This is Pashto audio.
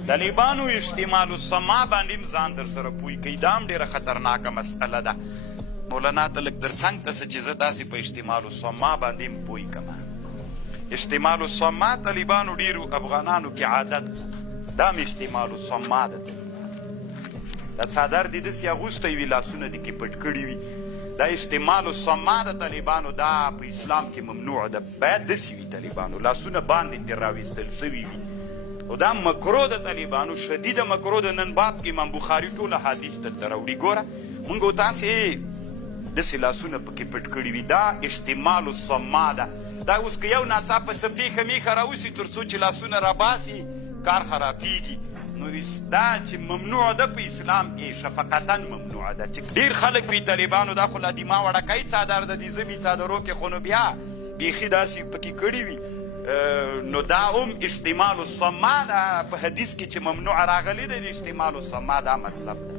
طالبانو اشتمال السما باندې هم ځان در سره پوی کوي، دا هم ډېره خطرناکه مسئله ده. مولانا ته لږ در څنګ ته څه چې زه داسې په اشتمال السما باندې هم پوی کړم. اشتمال السما طالبانو ډېرو افغانانو کې عادت ده، دا هم اشتمال السما ده. دا څادر دې داسې اغوستی وي، لاسونه دې کې پټ کړي وي، دا اشتمال السما د طالبانو دا په اسلام کې ممنوع ده. باید داسې وي طالبانو، لاسونه باندې ترې راویستل سوي وي، او دا مکرو د طالبانو، شدیده مکرو د. نن باب کې امام بخاري ټوله حدیث دلته راوړي. ګوره مونږ او تاسې داسې لاسونه پکې پټ کړي وي، دا اشتمال السما ده. دا اوس که یو ناڅاپه څه پیښه میښه راوسي تر څو چې لاسونه راباسي کار خرابېږي. نو دا چې ممنوع ده په اسلام کې، شفقتا ممنوع ده. چې ډېر خلک وي طالبانو دا خو لا دماغ وړکۍ څادر د دې ضمي څادرو کې خو نو بیا بیخي داسې پکې کړي وي. نو دا هم اشتمال السما ده. په حدیث کې چې ممنوع راغلی دی د اشتمال السما دا مطلب ده.